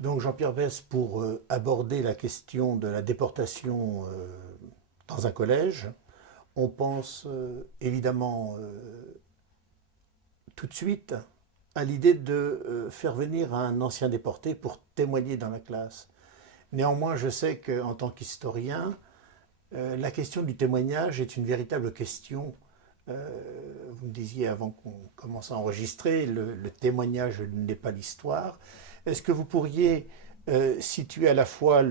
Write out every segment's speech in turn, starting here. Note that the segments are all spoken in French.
Donc Jean-Pierre Besse, pour aborder la question de la déportation dans un collège, on pense évidemment tout de suite à l'idée de faire venir un ancien déporté pour témoigner dans la classe. Néanmoins, je sais qu'en tant qu'historien, la question du témoignage est une véritable question. Vous me disiez avant qu'on commence à enregistrer, le témoignage n'est pas l'histoire. Est-ce que vous pourriez situer à la fois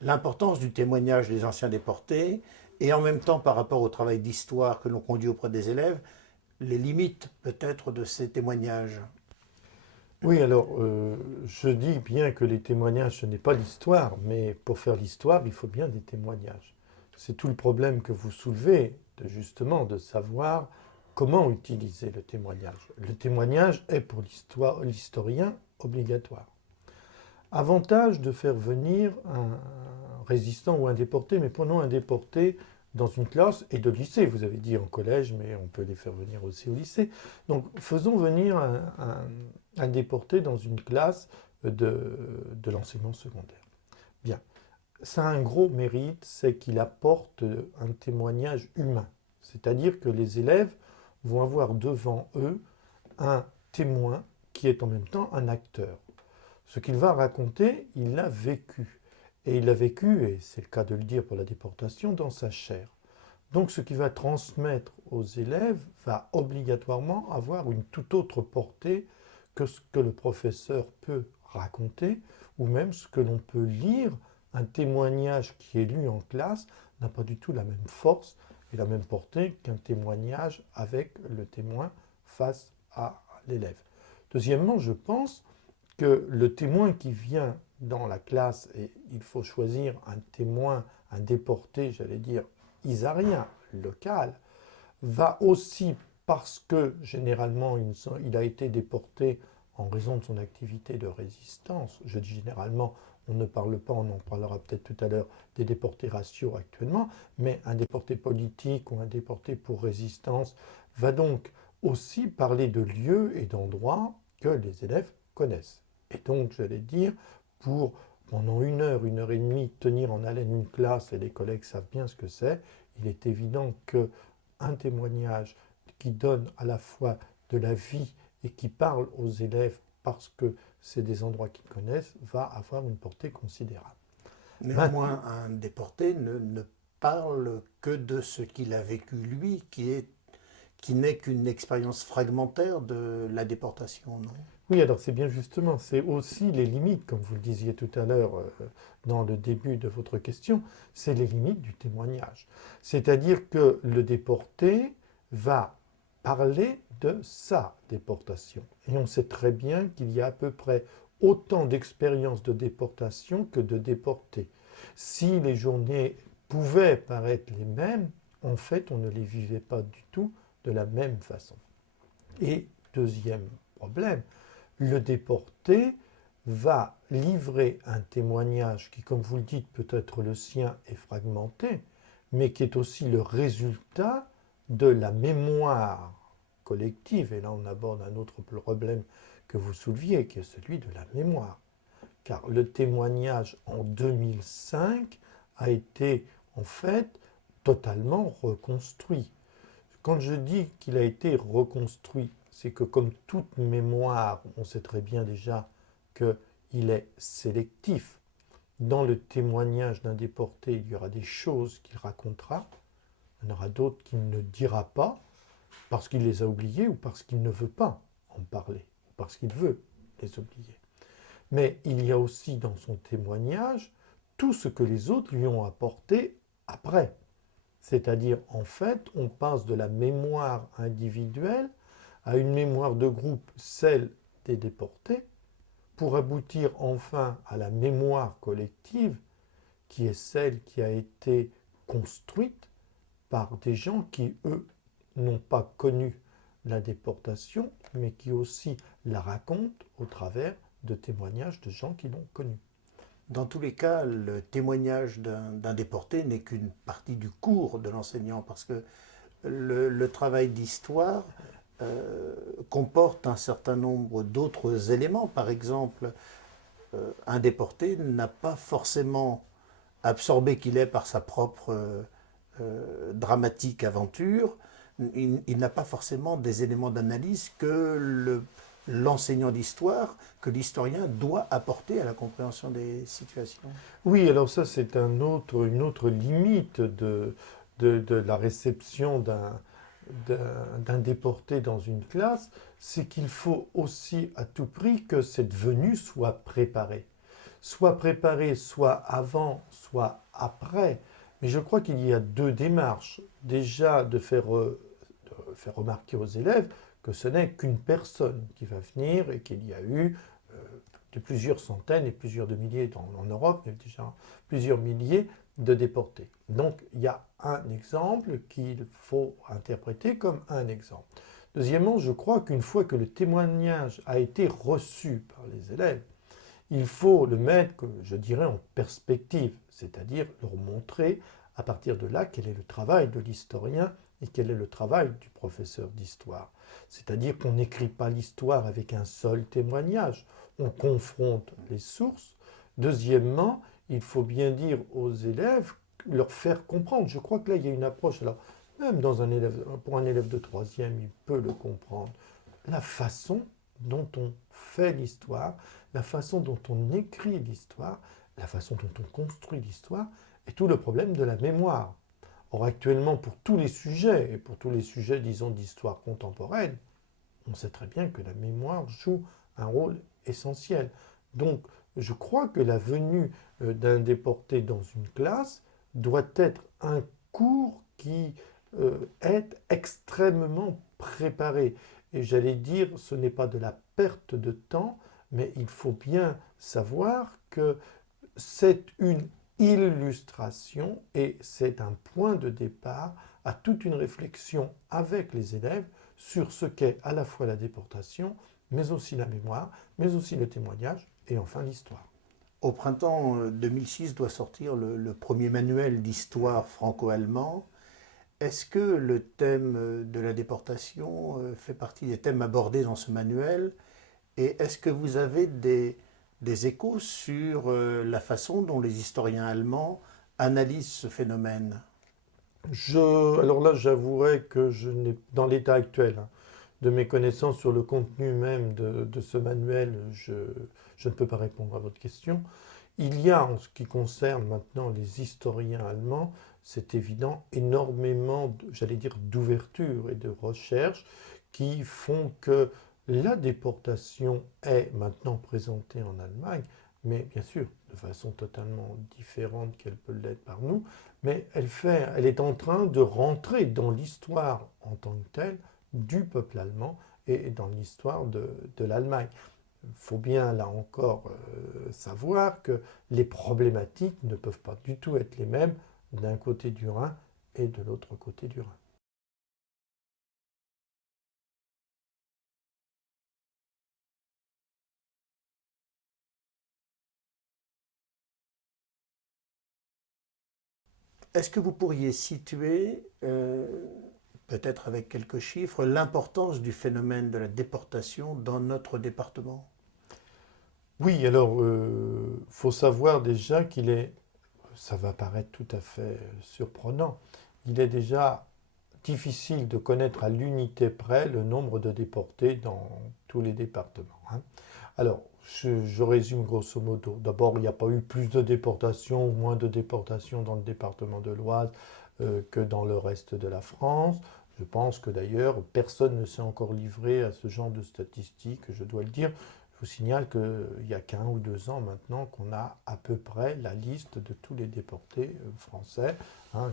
l'importance du témoignage des anciens déportés et en même temps par rapport au travail d'histoire que l'on conduit auprès des élèves, les limites peut-être de ces témoignages? Oui, alors je dis bien que les témoignages, ce n'est pas l'histoire, mais pour faire l'histoire, il faut bien des témoignages. C'est tout le problème que vous soulevez, justement, de savoir comment utiliser le témoignage. Le témoignage est pour l'historien obligatoire. Avantage de faire venir un résistant ou un déporté, mais prenons un déporté dans une classe et de lycée. Vous avez dit en collège, mais on peut les faire venir aussi au lycée. Donc faisons venir un déporté dans une classe de l'enseignement secondaire. Bien, ça a un gros mérite, c'est qu'il apporte un témoignage humain. C'est-à-dire que les élèves vont avoir devant eux un témoin qui est en même temps un acteur. Ce qu'il va raconter, il l'a vécu. Et il l'a vécu, et c'est le cas de le dire pour la déportation, dans sa chair. Donc ce qu'il va transmettre aux élèves va obligatoirement avoir une toute autre portée que ce que le professeur peut raconter, ou même ce que l'on peut lire. Un témoignage qui est lu en classe n'a pas du tout la même force et la même portée qu'un témoignage avec le témoin face à l'élève. Deuxièmement, je pense que le témoin qui vient dans la classe, et il faut choisir un témoin, un déporté, j'allais dire, isarien, local, va aussi, parce que généralement il a été déporté en raison de son activité de résistance, je dis généralement, on ne parle pas, on en parlera peut-être tout à l'heure, des déportés raciaux actuellement, mais un déporté politique ou un déporté pour résistance va donc aussi parler de lieux et d'endroits que les élèves connaissent. Et donc, j'allais dire, pour pendant une heure et demie, tenir en haleine une classe, et les collègues savent bien ce que c'est, il est évident qu'un témoignage qui donne à la fois de la vie et qui parle aux élèves parce que c'est des endroits qu'ils connaissent, va avoir une portée considérable. Maintenant, Néanmoins, un déporté ne parle que de ce qu'il a vécu lui, qui n'est qu'une expérience fragmentaire de la déportation, non? oui, alors c'est bien justement, c'est aussi les limites, comme vous le disiez tout à l'heure dans le début de votre question, c'est les limites du témoignage. C'est-à-dire que le déporté va parler de sa déportation. Et on sait très bien qu'il y a à peu près autant d'expériences de déportation que de déportés. Si les journées pouvaient paraître les mêmes, en fait, on ne les vivait pas du tout de la même façon. Et deuxième problème, le déporté va livrer un témoignage qui, comme vous le dites, peut être le sien et fragmenté, mais qui est aussi le résultat de la mémoire collective. Et là, on aborde un autre problème que vous souleviez, qui est celui de la mémoire. Car le témoignage en 2005 a été en fait totalement reconstruit. Quand je dis qu'il a été reconstruit, c'est que comme toute mémoire, on sait très bien déjà qu'il est sélectif. Dans le témoignage d'un déporté, il y aura des choses qu'il racontera, il y en aura d'autres qu'il ne dira pas, parce qu'il les a oubliées ou parce qu'il ne veut pas en parler, ou parce qu'il veut les oublier. Mais il y a aussi dans son témoignage tout ce que les autres lui ont apporté après. C'est-à-dire, en fait, on passe de la mémoire individuelle à une mémoire de groupe, celle des déportés, pour aboutir enfin à la mémoire collective, qui est celle qui a été construite par des gens qui, eux, n'ont pas connu la déportation, mais qui aussi la racontent au travers de témoignages de gens qui l'ont connue. Dans tous les cas, le témoignage d'un déporté n'est qu'une partie du cours de l'enseignant, parce que le travail d'histoire comporte un certain nombre d'autres éléments. Par exemple, un déporté n'a pas forcément, absorbé qu'il est par sa propre dramatique aventure, il n'a pas forcément des éléments d'analyse que l'enseignant d'histoire, que l'historien doit apporter à la compréhension des situations. Oui, alors ça, c'est une autre limite de la réception d'un déporté dans une classe, c'est qu'il faut aussi à tout prix que cette venue soit préparée. Soit préparée, soit avant, soit après. Mais je crois qu'il y a deux démarches. Déjà, de faire remarquer aux élèves que ce n'est qu'une personne qui va venir et qu'il y a eu de plusieurs centaines et plusieurs de milliers en Europe, il y a déjà plusieurs milliers de déportés. Donc il y a un exemple qu'il faut interpréter comme un exemple. Deuxièmement, je crois qu'une fois que le témoignage a été reçu par les élèves, il faut le mettre, je dirais, en perspective, c'est-à-dire leur montrer à partir de là quel est le travail de l'historien et quel est le travail du professeur d'histoire. C'est-à-dire qu'on n'écrit pas l'histoire avec un seul témoignage, on confronte les sources. Deuxièmement, il faut bien dire aux élèves, leur faire comprendre. Je crois que là, il y a une approche, alors même pour un élève de troisième, il peut le comprendre. La façon dont on fait l'histoire, la façon dont on écrit l'histoire, la façon dont on construit l'histoire, et tout le problème de la mémoire. Or, actuellement, pour tous les sujets, et pour tous les sujets, disons, d'histoire contemporaine, on sait très bien que la mémoire joue un rôle essentiel. Donc, je crois que la venue d'un déporté dans une classe doit être un cours qui est extrêmement préparé. Et j'allais dire, ce n'est pas de la perte de temps, mais il faut bien savoir que c'est une illustration et c'est un point de départ à toute une réflexion avec les élèves sur ce qu'est à la fois la déportation, mais aussi la mémoire, mais aussi le témoignage et enfin l'histoire. Au printemps 2006 doit sortir le premier manuel d'histoire franco-allemand. Est-ce que le thème de la déportation fait partie des thèmes abordés dans ce manuel? Et est-ce que vous avez des échos sur la façon dont les historiens allemands analysent ce phénomène? Alors là, j'avouerai que je n'ai, dans l'état actuel de mes connaissances sur le contenu même de ce manuel, je ne peux pas répondre à votre question. Il y a, en ce qui concerne maintenant les historiens allemands, c'est évident, énormément, j'allais dire, d'ouverture et de recherche qui font que la déportation est maintenant présentée en Allemagne, mais bien sûr, de façon totalement différente qu'elle peut l'être par nous, mais elle est en train de rentrer dans l'histoire en tant que telle du peuple allemand et dans l'histoire de l'Allemagne. Il faut bien, là encore, savoir que les problématiques ne peuvent pas du tout être les mêmes d'un côté du Rhin et de l'autre côté du Rhin. Est-ce que vous pourriez situer, peut-être avec quelques chiffres, l'importance du phénomène de la déportation dans notre département? Oui, alors, faut savoir déjà ça va paraître tout à fait surprenant, il est déjà difficile de connaître à l'unité près le nombre de déportés dans tous les départements. Alors, je résume grosso modo. D'abord, il n'y a pas eu plus de déportations ou moins de déportations dans le département de l'Oise que dans le reste de la France. Je pense que d'ailleurs, personne ne s'est encore livré à ce genre de statistiques, je dois le dire. Je vous signale qu'il y a qu'1 ou 2 ans maintenant qu'on a à peu près la liste de tous les déportés français,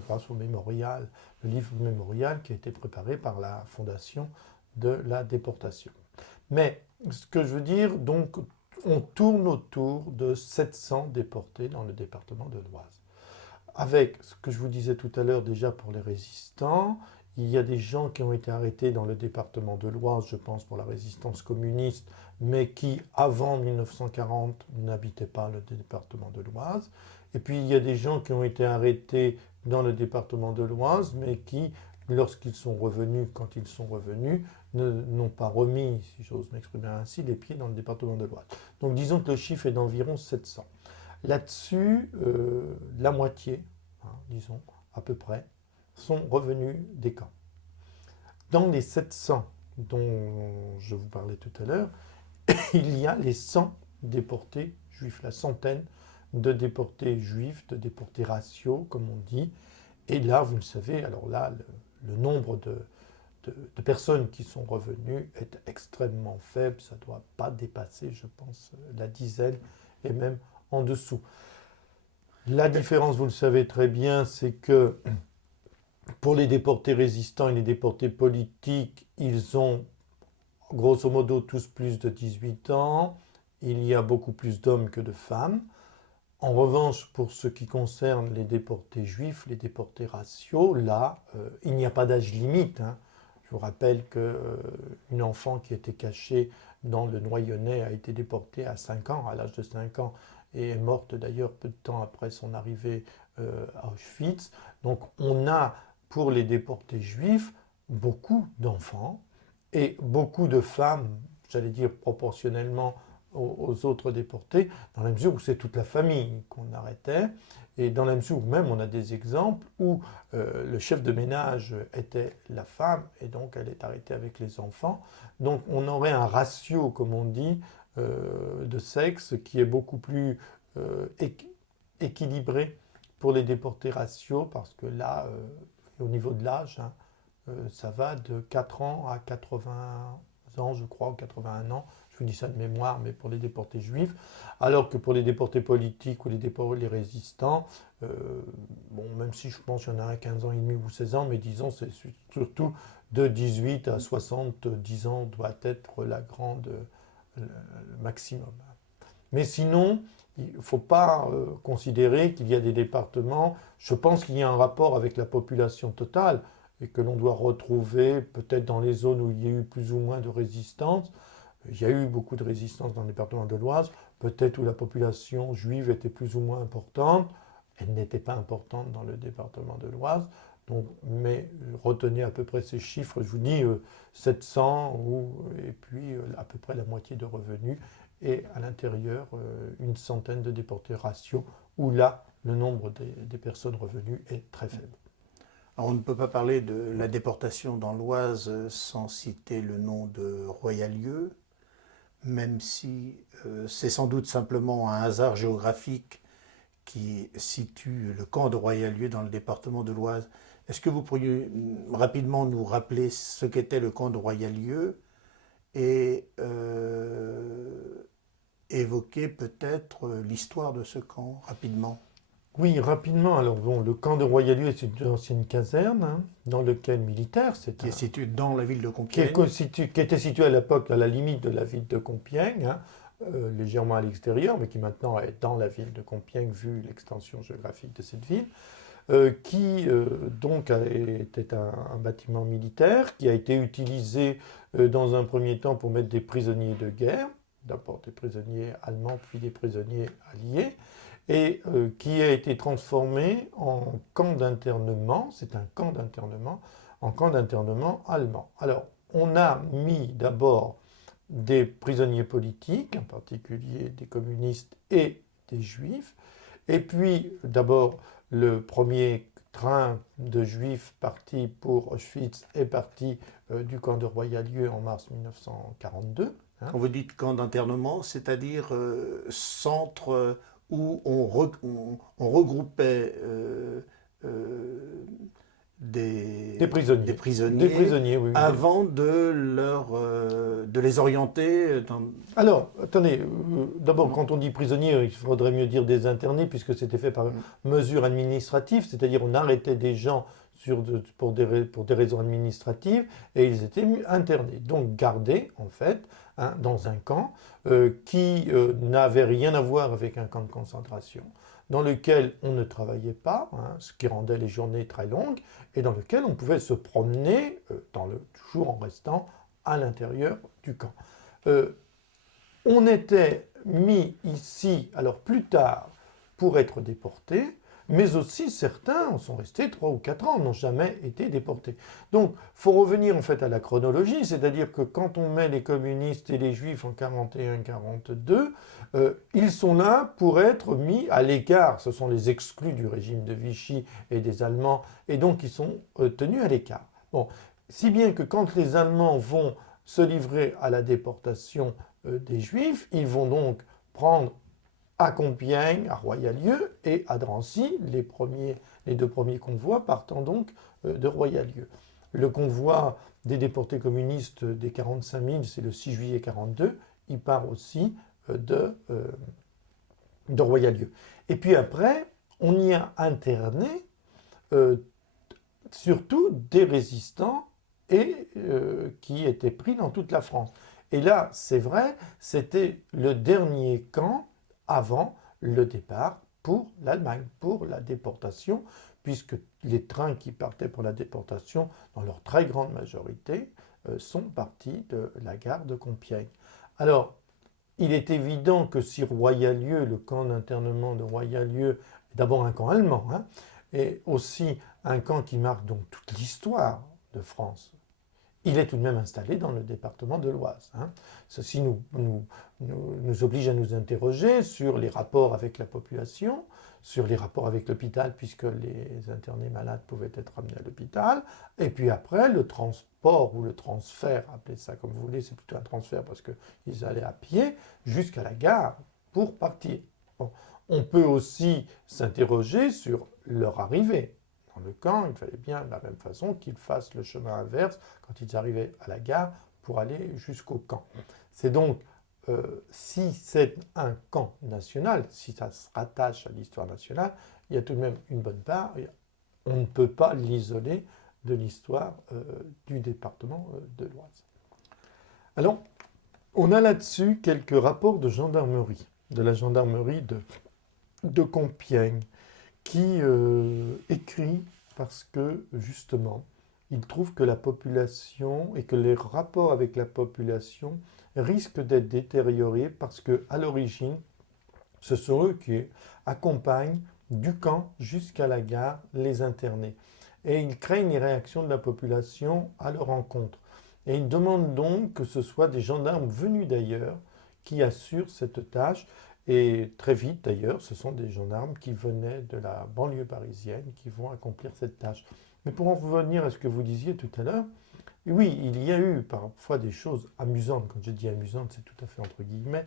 grâce au mémorial, le livre mémorial qui a été préparé par la Fondation de la déportation. Mais ce que je veux dire, donc, on tourne autour de 700 déportés dans le département de l'Oise. Avec ce que je vous disais tout à l'heure déjà pour les résistants, il y a des gens qui ont été arrêtés dans le département de l'Oise, je pense pour la résistance communiste, mais qui, avant 1940, n'habitaient pas le département de l'Oise. Et puis il y a des gens qui ont été arrêtés dans le département de l'Oise, mais qui lorsqu'ils sont revenus, quand ils sont revenus, n'ont pas remis, si j'ose m'exprimer ainsi, les pieds dans le département de l'Oise. Donc disons que le chiffre est d'environ 700. Là-dessus, la moitié, disons, à peu près, sont revenus des camps. Dans les 700 dont je vous parlais tout à l'heure, il y a les 100 déportés juifs, la centaine de déportés juifs, de déportés raciaux, comme on dit. Et là, vous le savez, alors là, le nombre de personnes qui sont revenues est extrêmement faible. Ça ne doit pas dépasser, je pense, la dizaine et même en dessous. La différence, vous le savez très bien, c'est que pour les déportés résistants et les déportés politiques, ils ont grosso modo tous plus de 18 ans. Il y a beaucoup plus d'hommes que de femmes. En revanche, pour ce qui concerne les déportés juifs, les déportés raciaux, là, il n'y a pas d'âge limite. Je vous rappelle qu'une enfant qui était cachée dans le Noyonnais a été déportée à 5 ans, à l'âge de 5 ans, et est morte d'ailleurs peu de temps après son arrivée à Auschwitz. Donc on a, pour les déportés juifs, beaucoup d'enfants et beaucoup de femmes, j'allais dire proportionnellement aux autres déportés, dans la mesure où c'est toute la famille qu'on arrêtait, et dans la mesure où même on a des exemples où le chef de ménage était la femme, et donc elle est arrêtée avec les enfants. Donc on aurait un ratio, comme on dit, de sexe qui est beaucoup plus équilibré pour les déportés raciaux, parce que là, au niveau de l'âge, ça va de 4 ans à 80 ans, je crois, ou 81 ans. Je vous dis ça de mémoire, mais pour les déportés juifs. Alors que pour les déportés politiques ou les résistants, bon, même si je pense qu'il y en a un 15 ans et demi ou 16 ans, mais disons, c'est surtout de 18 à 70 ans doit être le maximum. Mais sinon, il ne faut pas considérer qu'il y a des départements. Je pense qu'il y a un rapport avec la population totale et que l'on doit retrouver peut-être dans les zones où il y a eu plus ou moins de résistance. Il y a eu beaucoup de résistance dans le département de l'Oise, peut-être où la population juive était plus ou moins importante. Elle n'était pas importante dans le département de l'Oise. Donc, mais retenez à peu près ces chiffres, je vous dis 700 et puis à peu près la moitié de revenus, et à l'intérieur une centaine de déportés raciaux, où là le nombre des personnes revenues est très faible. Alors, on ne peut pas parler de la déportation dans l'Oise sans citer le nom de Royalieu, même si c'est sans doute simplement un hasard géographique qui situe le camp de Royalieu dans le département de l'Oise. Est-ce que vous pourriez rapidement nous rappeler ce qu'était le camp de Royalieu et évoquer peut-être l'histoire de ce camp rapidement? Oui, rapidement. Alors bon, le camp de Royalieu est une ancienne caserne dans lequel militaire, qui est situé dans la ville de qui Compiègne. qui était situé à l'époque à la limite de la ville de Compiègne, légèrement à l'extérieur, mais qui maintenant est dans la ville de Compiègne vu l'extension géographique de cette ville, qui donc était un bâtiment militaire qui a été utilisé dans un premier temps pour mettre des prisonniers de guerre, d'abord des prisonniers allemands puis des prisonniers alliés, et qui a été transformé en camp d'internement. C'est un camp d'internement, en camp d'internement allemand. Alors, on a mis d'abord des prisonniers politiques, en particulier des communistes et des juifs, et puis d'abord le premier train de juifs parti pour Auschwitz est parti du camp de Royalieu en mars 1942. Quand vous dites camp d'internement, c'est-à-dire centre où on regroupait des prisonniers, oui, avant de les orienter dans... Alors, attendez, d'abord, quand on dit prisonniers, il faudrait mieux dire des internés, puisque c'était fait par mesure administrative, c'est-à-dire on arrêtait des gens pour des raisons administratives, et ils étaient internés, donc gardés, en fait, dans un camp qui n'avait rien à voir avec un camp de concentration, dans lequel on ne travaillait pas, ce qui rendait les journées très longues, et dans lequel on pouvait se promener, toujours en restant à l'intérieur du camp. On était mis ici, alors plus tard, pour être déporté, mais aussi certains sont restés 3 ou 4 ans, n'ont jamais été déportés. Donc, il faut revenir en fait à la chronologie, c'est-à-dire que quand on met les communistes et les juifs en 41-42, ils sont là pour être mis à l'écart. Ce sont les exclus du régime de Vichy et des Allemands, et donc ils sont tenus à l'écart. Bon, si bien que quand les Allemands vont se livrer à la déportation des Juifs, ils vont donc prendre à Compiègne, à Royalieu et à Drancy, les deux premiers convois partant donc de Royalieu. Le convoi des déportés communistes des 45 000, c'est le 6 juillet 42, il part aussi de Royalieu. Et puis après, on y a interné surtout des résistants et qui étaient pris dans toute la France. Et là, c'est vrai, c'était le dernier camp avant le départ pour l'Allemagne, pour la déportation, puisque les trains qui partaient pour la déportation, dans leur très grande majorité, sont partis de la gare de Compiègne. Alors, il est évident que si Royalieu, le camp d'internement de Royalieu, est d'abord un camp allemand, et aussi un camp qui marque donc toute l'histoire de France, il est tout de même installé dans le département de l'Oise. Ceci nous oblige à nous interroger sur les rapports avec la population, sur les rapports avec l'hôpital, puisque les internés malades pouvaient être amenés à l'hôpital, et puis après, le transport ou le transfert, appelez ça comme vous voulez, c'est plutôt un transfert parce qu'ils allaient à pied jusqu'à la gare pour partir. Bon. On peut aussi s'interroger sur leur arrivée. Dans le camp, il fallait bien de la même façon qu'ils fassent le chemin inverse quand ils arrivaient à la gare pour aller jusqu'au camp. C'est donc, si c'est un camp national, si ça se rattache à l'histoire nationale, il y a tout de même une bonne part. On ne peut pas l'isoler de l'histoire du département de l'Oise. Alors, on a là-dessus quelques rapports de gendarmerie, de la gendarmerie de Compiègne, qui écrit parce que, justement, il trouve que la population et que les rapports avec la population risquent d'être détériorés parce qu'à l'origine, ce sont eux qui accompagnent du camp jusqu'à la gare les internés. Et ils craignent les réactions de la population à leur encontre. Et ils demandent donc que ce soit des gendarmes venus d'ailleurs qui assurent cette tâche. Et très vite, d'ailleurs, ce sont des gendarmes qui venaient de la banlieue parisienne qui vont accomplir cette tâche. Mais pour en revenir à ce que vous disiez tout à l'heure, oui, il y a eu parfois des choses amusantes. Quand je dis amusantes, c'est tout à fait entre guillemets.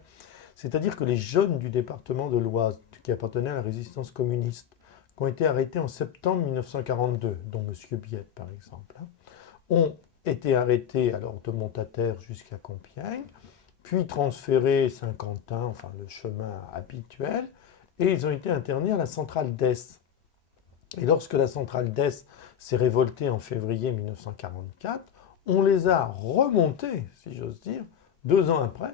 C'est-à-dire que les jeunes du département de l'Oise, qui appartenaient à la résistance communiste, qui ont été arrêtés en septembre 1942, dont M. Biette par exemple, ont été arrêtés alors de Montataire jusqu'à Compiègne, puis transférés Saint-Quentin, enfin le chemin habituel, et ils ont été internés à la centrale d'Est. Et lorsque la centrale d'Est s'est révoltée en février 1944, on les a remontés, si j'ose dire, 2 ans après,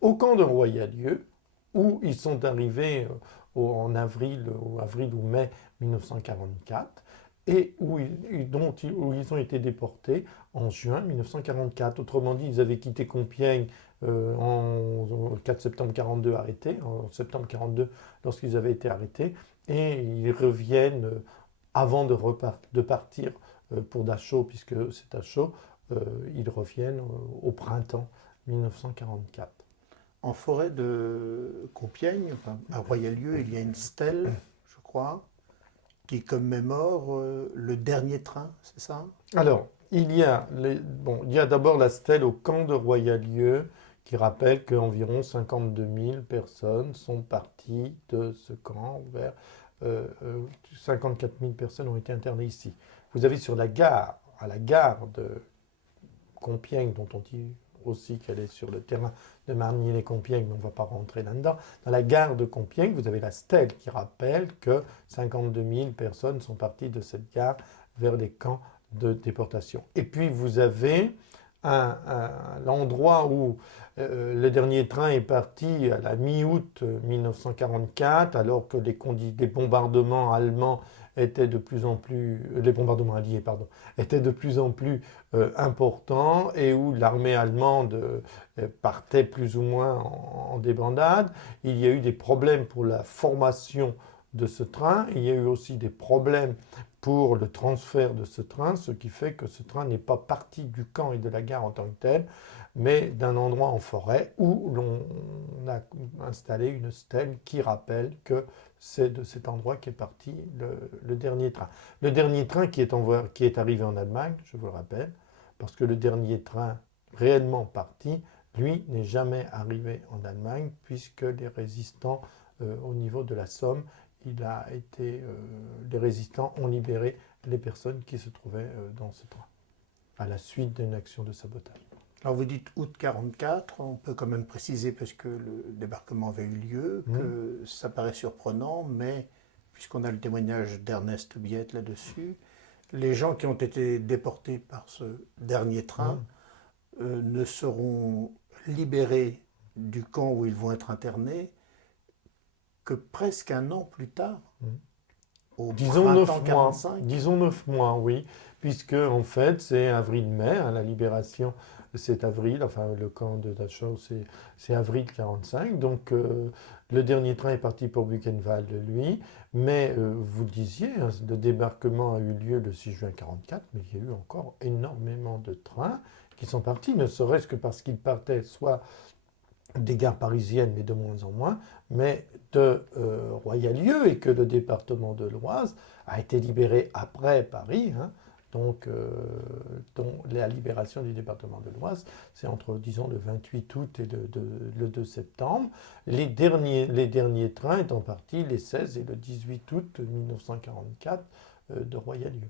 au camp de Royalieu, où ils sont arrivés en avril ou mai 1944, et où ils ont été déportés en juin 1944. Autrement dit, ils avaient quitté Compiègne en 4 septembre 42 arrêtés, en septembre 42 lorsqu'ils avaient été arrêtés, et ils reviennent avant de partir pour Dachau, puisque c'est Dachau, ils reviennent au printemps 1944. En forêt de Compiègne, enfin, à Royalieu, il y a une stèle, je crois, qui commémore le dernier train, c'est ça? Alors, il y a d'abord la stèle au camp de Royalieu qui rappelle qu'environ 52 000 personnes sont parties de ce camp vers 54 000 personnes ont été internées ici. Vous avez sur la gare, à la gare de Compiègne, dont on dit aussi qu'elle est sur le terrain de Marigny-les-Compiègnes, mais on ne va pas rentrer là-dedans. Dans la gare de Compiègne, vous avez la stèle qui rappelle que 52 000 personnes sont parties de cette gare vers les camps de déportation. Et puis vous avez l'endroit où le dernier train est parti à la mi-août 1944, alors que les bombardements allemands étaient de plus en plus, les bombardements alliés, pardon, étaient de plus en plus importants et où l'armée allemande partait plus ou moins en débandade. Il y a eu des problèmes pour la formation de ce train. Il y a eu aussi des problèmes pour le transfert de ce train, ce qui fait que ce train n'est pas parti du camp et de la gare en tant que tel, mais d'un endroit en forêt où l'on a installé une stèle qui rappelle que c'est de cet endroit qu'est parti le dernier train. Le dernier train qui est arrivé en Allemagne, je vous le rappelle, parce que le dernier train réellement parti, lui, n'est jamais arrivé en Allemagne, puisque les résistants au niveau de la Somme, les résistants ont libéré les personnes qui se trouvaient dans ce train, à la suite d'une action de sabotage. Alors vous dites août 44, on peut quand même préciser, parce que le débarquement avait eu lieu, que ça paraît surprenant, mais puisqu'on a le témoignage d'Ernest Biette là-dessus, les gens qui ont été déportés par ce dernier train ne seront libérés du camp où ils vont être internés que presque un an plus tard, au Disons printemps 9 mois, disons 9 mois, oui, puisque en fait c'est avril-mai, hein, la libération c'est avril, enfin le camp de Dachau c'est avril 45, donc le dernier train est parti pour Buchenwald lui, mais vous le disiez, hein, le débarquement a eu lieu le 6 juin 44, mais il y a eu encore énormément de trains qui sont partis, ne serait-ce que parce qu'ils partaient soit des gares parisiennes, mais de moins en moins, mais de Royalieu, et que le département de l'Oise a été libéré après Paris, hein, donc la libération du département de l'Oise, c'est entre, disons, le 28 août et le 2 septembre, les derniers trains étant partis les 16 et le 18 août 1944 de Royalieu.